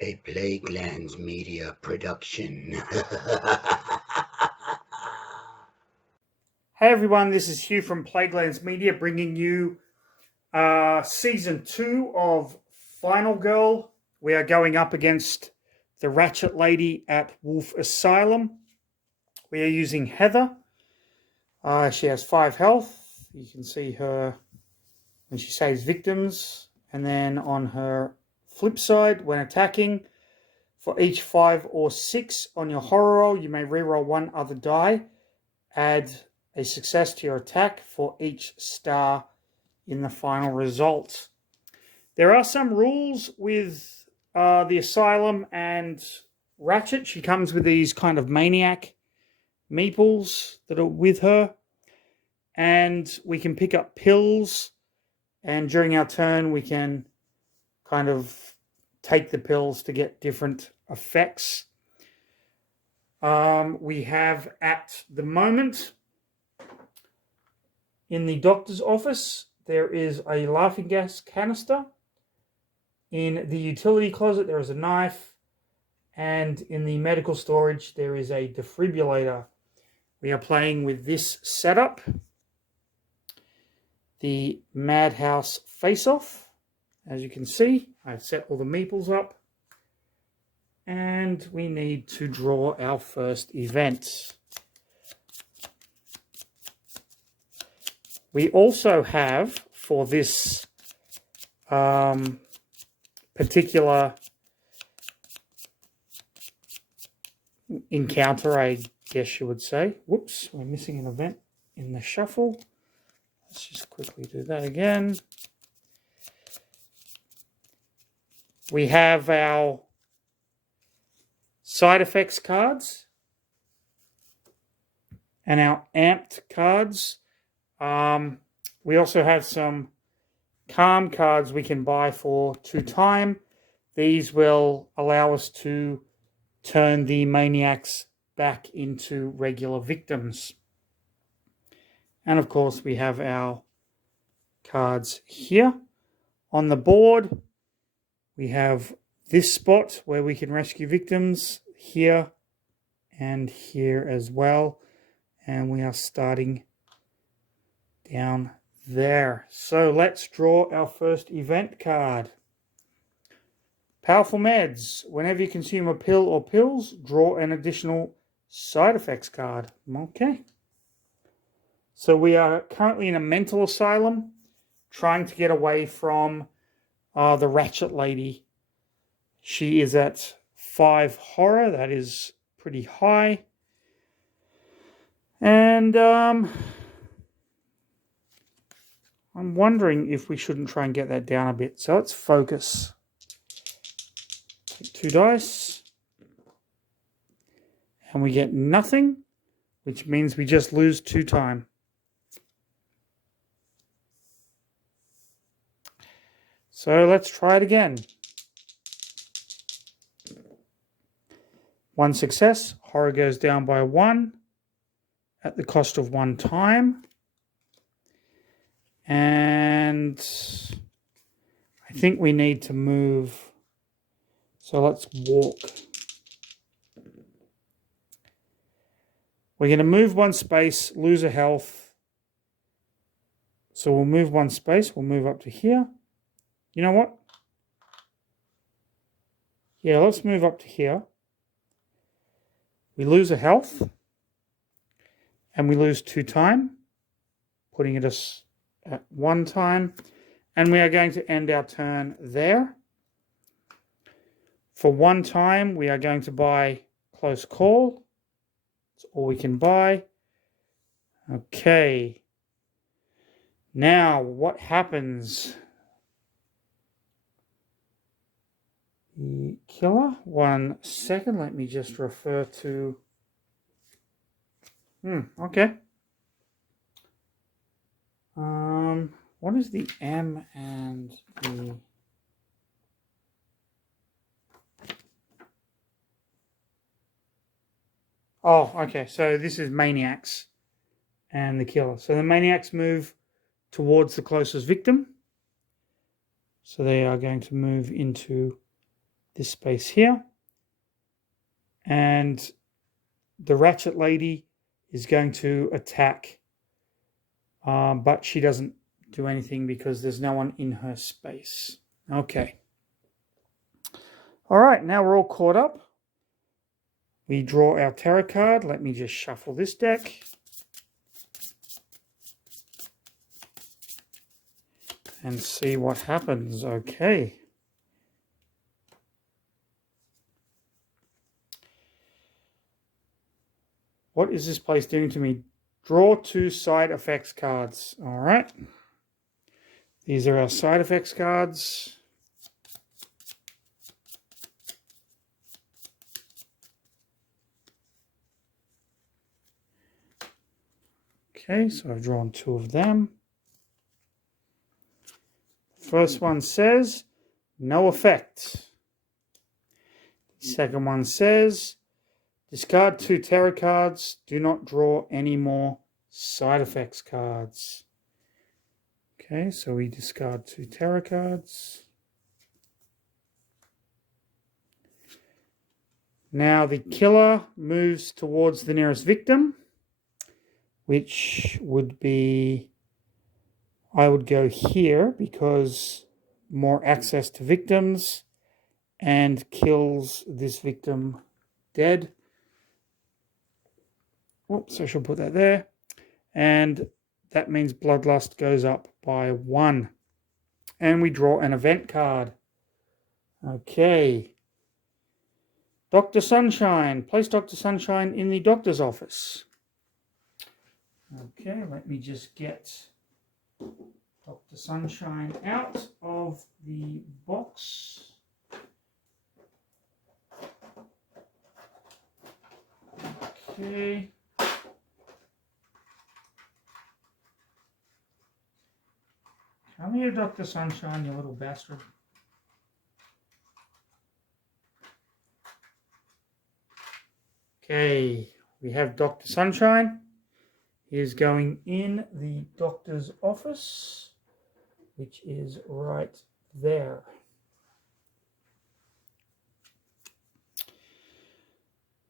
A Plaguelands Media production. Hey everyone, this is Hugh from Plaguelands Media bringing you Season 2 of Final Girl. We are going up against the Ratchet lady at Wolfe Asylum. We are using Heather. She has 5 health. You can see her when she saves victims. And then on her flip side, when attacking, for each 5 or 6 on your horror roll, you may reroll one other die. Add a success to your attack for each star in the final result. There are some rules with the Asylum and Ratchet. She comes with these kind of maniac meeples that are with her, and we can pick up pills, and during our turn we can kind of take the pills to get different effects. We have at the moment in the doctor's office, there is a laughing gas canister. In the utility closet, there is a knife. And in the medical storage, there is a defibrillator. We are playing with this setup. The Madhouse face-off. As you can see, I've set all the meeples up. And we need to draw our first event. We also have, for this particular encounter, I guess you would say. Whoops, we're missing an event in the shuffle. Let's just quickly do that again. We have our side effects cards and our amped cards. We also have some calm cards we can buy for 2 time. These will allow us to turn the maniacs back into regular victims. And of course, we have our cards here. On the board, we have this spot where we can rescue victims, here and here as well. And we are starting down there. So let's draw our first event card. Powerful meds. Whenever you consume a pill or pills, draw an additional side effects card. Okay. So we are currently in a mental asylum, trying to get away from the Ratchet lady. She is at 5 horror. That is pretty high. And I'm wondering if we shouldn't try and get that down a bit. So let's focus. Take 2 dice. And we get nothing, which means we just lose 2 time. So let's try it again. 1 success. Horror goes down by 1 at the cost of 1 time. And I think we need to move. So let's walk. We're going to move 1 space, lose a health. So we'll move 1 space. We'll move up to here. You know what? Yeah, let's move up to here. We lose a health. And we lose 2 time, putting us at 1 time. And we are going to end our turn there. For 1 time, we are going to buy Close Call. That's all we can buy. Okay. Now, what happens? The killer. 1 second. Let me just refer to... Okay. What is the M and the... Oh, okay. So this is maniacs and the killer. So the maniacs move towards the closest victim. So they are going to move into this space here. And the Ratchet lady is going to attack, but she doesn't do anything because there's no one in her space. Okay. All right, now we're all caught up. We draw our tarot card. Let me just shuffle this deck. And see what happens. Okay. What is this place doing to me? Draw 2 side effects cards. All right. These are our side effects cards. Okay, so I've drawn 2 of them. First one says, no effect. The second one says, discard 2 tarot cards. Do not draw any more side effects cards. Okay, so we discard 2 tarot cards. Now the killer moves towards the nearest victim, which would be, I would go here because more access to victims, and kills this victim dead. Whoops, I should put that there. And that means Bloodlust goes up by 1. And we draw an event card. Okay. Dr. Sunshine. Place Dr. Sunshine in the doctor's office. Okay, let me just get Dr. Sunshine out of the box. Okay. Come here, Dr. Sunshine, you little bastard. Okay, we have Dr. Sunshine. He is going in the doctor's office, which is right there.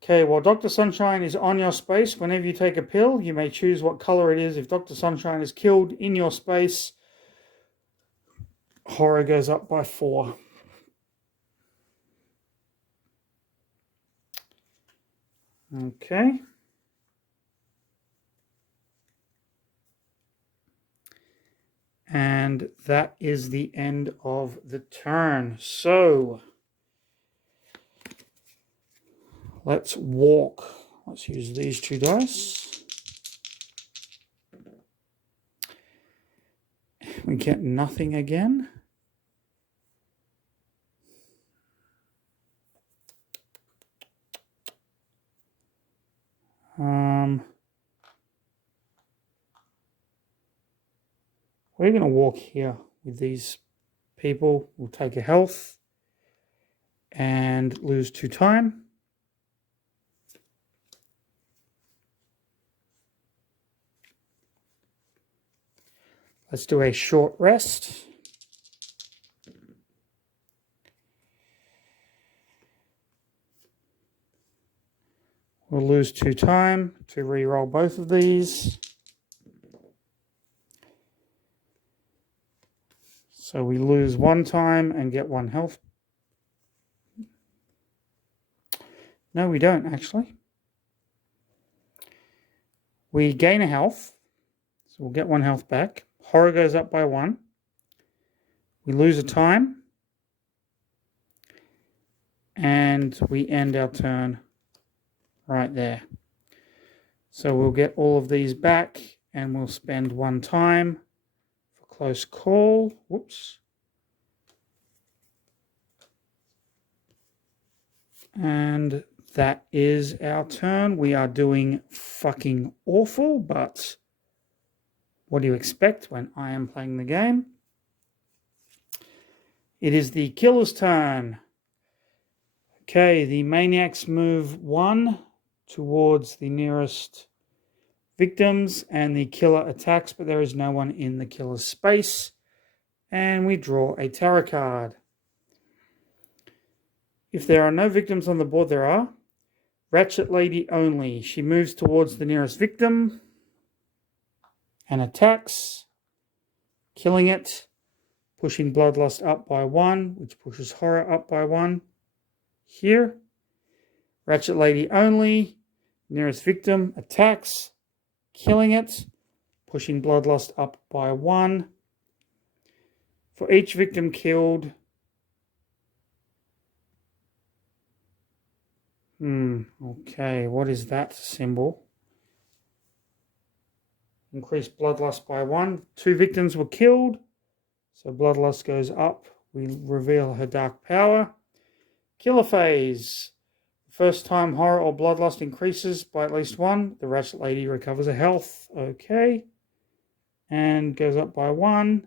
Okay, while Dr. Sunshine is on your space, whenever you take a pill, you may choose what color it is. If Dr. Sunshine is killed in your space, horror goes up by 4. Okay. And that is the end of the turn. So let's walk. Let's use these 2 dice. We get nothing again. We're going to walk here with these people. We'll take a health and lose 2 time. Let's do a short rest. We'll lose 2 time to re-roll both of these. So we lose 1 time and get 1 health. No, we don't actually. We gain a health. So we'll get 1 health back. Horror goes up by 1. We lose a time. And we end our turn right there. So we'll get all of these back and we'll spend 1 time for close call. Whoops. And that is our turn. We are doing fucking awful, but what do you expect when I am playing the game? It is the killer's turn. Okay, the maniacs move 1 towards the nearest victims, and the killer attacks, but there is no one in the killer's space. And we draw a tarot card. If there are no victims on the board, there are. Ratchet Lady only. She moves towards the nearest victim and attacks, killing it, pushing Bloodlust up by 1, which pushes Horror up by 1. Here. Ratchet Lady only. Nearest victim attacks, killing it, pushing Bloodlust up by 1. For each victim killed, okay, what is that symbol? Increase Bloodlust by 1. 2 victims were killed, so Bloodlust goes up. We reveal her dark power. Killer phase. First time Horror or Bloodlust increases by at least 1, the Ratchet Lady recovers her health. Okay. And goes up by 1,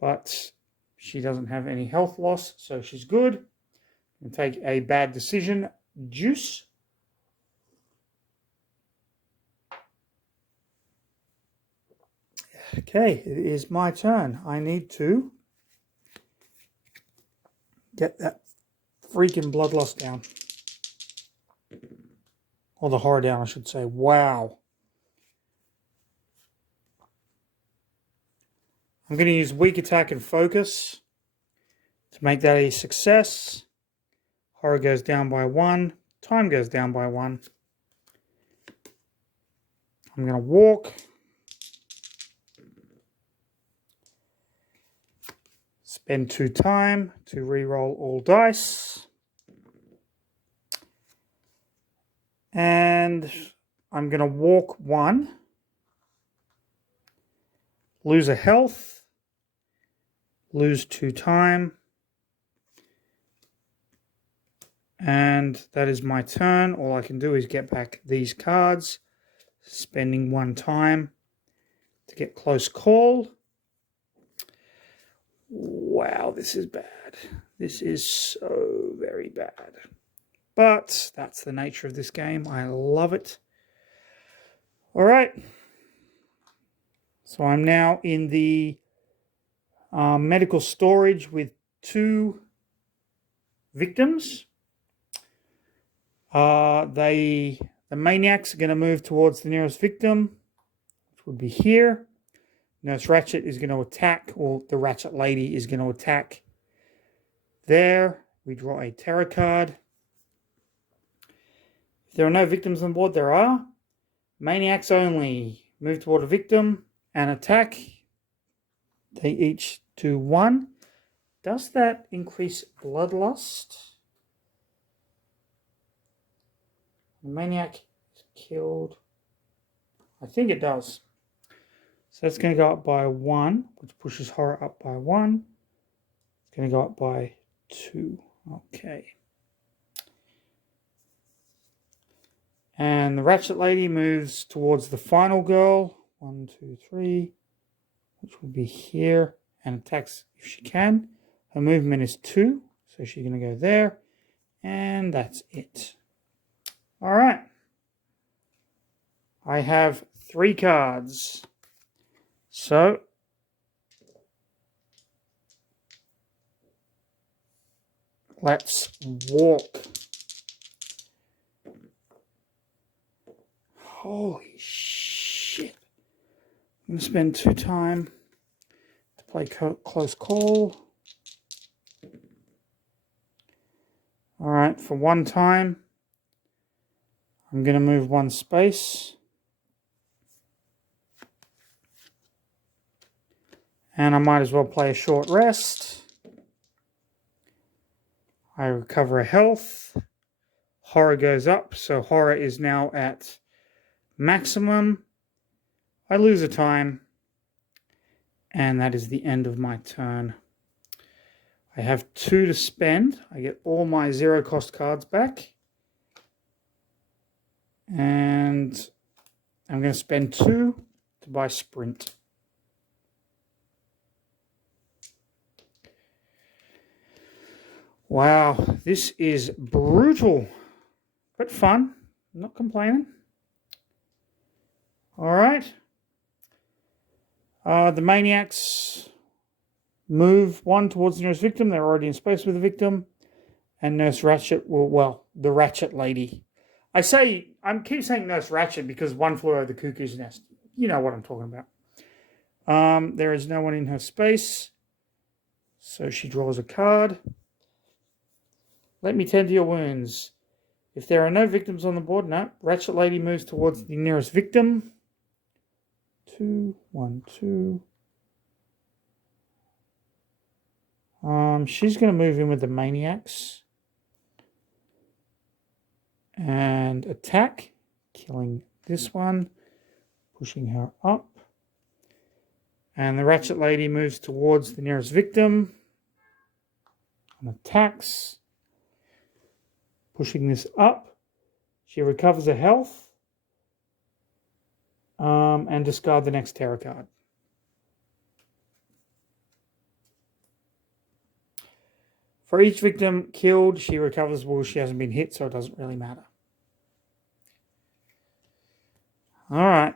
but she doesn't have any health loss, so she's good. And take a bad decision. Juice. Okay, it is my turn. I need to get that freaking Bloodlust down. Or the Horror down, I should say. Wow. I'm going to use Weak Attack and Focus to make that a success. Horror goes down by 1. Time goes down by 1. I'm going to walk. Spend 2 time to re-roll all dice. And I'm going to walk 1. Lose a health. Lose 2 time. And that is my turn. All I can do is get back these cards. Spending 1 time to get Close Call. Wow, this is bad. This is so very bad. But that's the nature of this game. I love it. All right. So I'm now in the medical storage with 2 victims. The maniacs are going to move towards the nearest victim, which would be here. Nurse Ratchet is going to attack, or the Ratchet Lady is going to attack there. We draw a terror card. If there are no victims on board, there are. Maniacs only. Move toward a victim and attack. They each do 1. Does that increase Bloodlust? The maniac is killed. I think it does. So that's going to go up by 1, which pushes Horror up by 1. It's going to go up by 2. Okay. And the Ratchet Lady moves towards the final girl. 1, 2, 3. Which will be here. And attacks if she can. Her movement is 2. So she's going to go there. And that's it. All right. I have 3 cards. So, let's walk. Holy shit. I'm going to spend 2 time to play Close Call. All right, for 1 time, I'm going to move 1 space. And I might as well play a short rest. I recover a health. Horror goes up, so Horror is now at maximum. I lose a time. And that is the end of my turn. I have 2 to spend. I get all my 0 cost cards back. And I'm going to spend 2 to buy Sprint. Wow, this is brutal, but fun. I'm not complaining. All right. The maniacs move 1 towards the nearest victim. They're already in space with the victim. And Nurse Ratchet the Ratchet lady. I keep saying Nurse Ratchet because One Flew Over the Cuckoo's Nest. You know what I'm talking about. There is no one in her space. So she draws a card. Let me tend to your wounds. If there are no victims on the board, no. Ratchet lady moves towards the nearest victim. 2, 1, 2. She's going to move in with the maniacs. And attack. Killing this one. Pushing her up. And the Ratchet lady moves towards the nearest victim. And attacks. Pushing this up. She recovers her health. And discard the next tarot card. For each victim killed, she recovers. Well, she hasn't been hit, so it doesn't really matter. All right.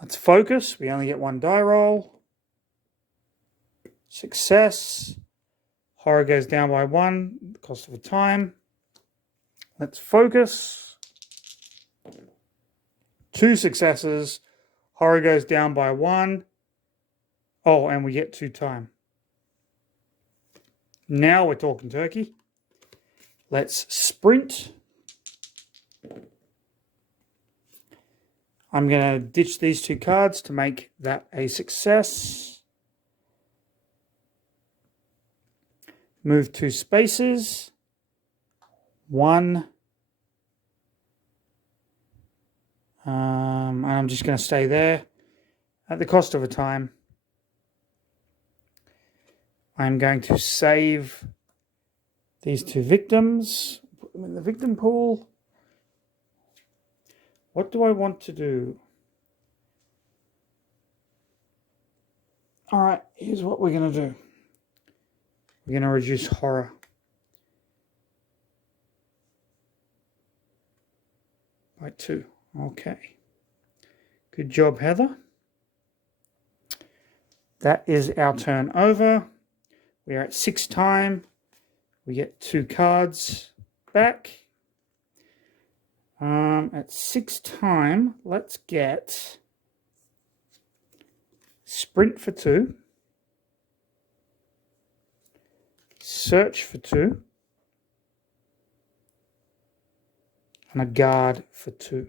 Let's focus. We only get one die roll. Success. Horror goes down by 1. Cost of a time. Let's focus. 2 successes. Horror goes down by 1. Oh, and we get 2 time. Now we're talking turkey. Let's sprint. I'm going to ditch these 2 cards to make that a success. Move 2 spaces. 1. I'm just going to stay there. At the cost of a time, I'm going to save these 2 victims. Put them in the victim pool. What do I want to do? All right, here's what we're going to do. We're going to reduce horror. By 2. Okay. Good job, Heather. That is our turn over. We are at 6 time. We get 2 cards back. At 6 time, let's get sprint for 2. Search for 2. And a guard for 2.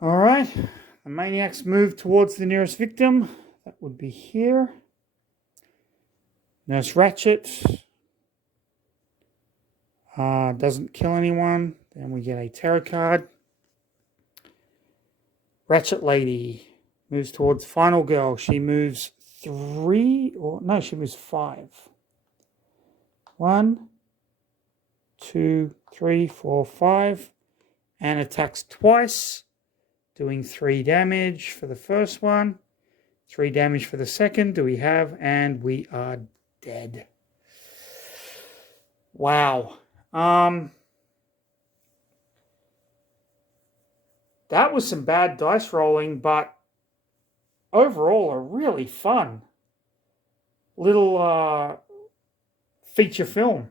All right. The maniacs move towards the nearest victim. That would be here. Nurse Ratchet doesn't kill anyone. Then we get a tarot card. Ratchet lady moves towards final girl. She moves 3 she moves 5. 1, 2, 3, 4, 5, and attacks twice, doing 3 damage for the first one. 3 damage for the second. Do we have? And we are dead. Wow. That was some bad dice rolling, but overall a really fun little feature film.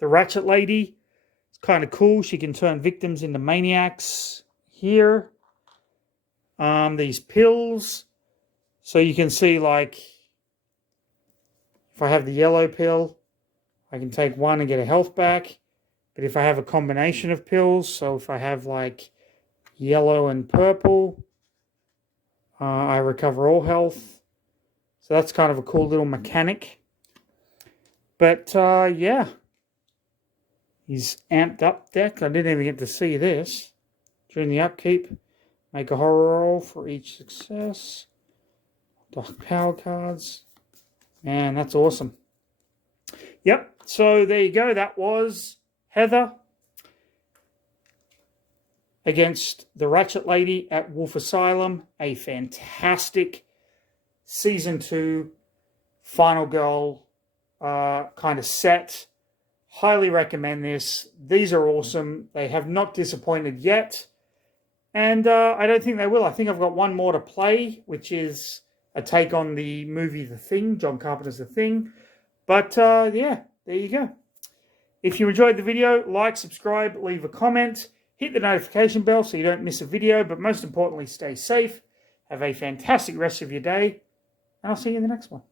The Ratchet lady is kind of cool. She can turn victims into maniacs here. These pills. So you can see, like, if I have the yellow pill, I can take 1 and get a health back. But if I have a combination of pills, so if I have, like, yellow and purple, I recover all health. So that's kind of a cool little mechanic. But, yeah. He's amped up deck. I didn't even get to see this. During the upkeep, make a horror roll for each success. Dark power cards. Man, that's awesome. Yep, so there you go. That was Heather against the Ratchet Lady at Wolfe Asylum. A fantastic Season 2 Final Girl kind of set. Highly recommend this. These are awesome. They have not disappointed yet. And I don't think they will. I think I've got one more to play, which is a take on the movie The Thing, John Carpenter's The Thing. But yeah, there you go. If you enjoyed the video, like, subscribe, leave a comment, hit the notification bell so you don't miss a video. But most importantly, stay safe. Have a fantastic rest of your day. And I'll see you in the next one.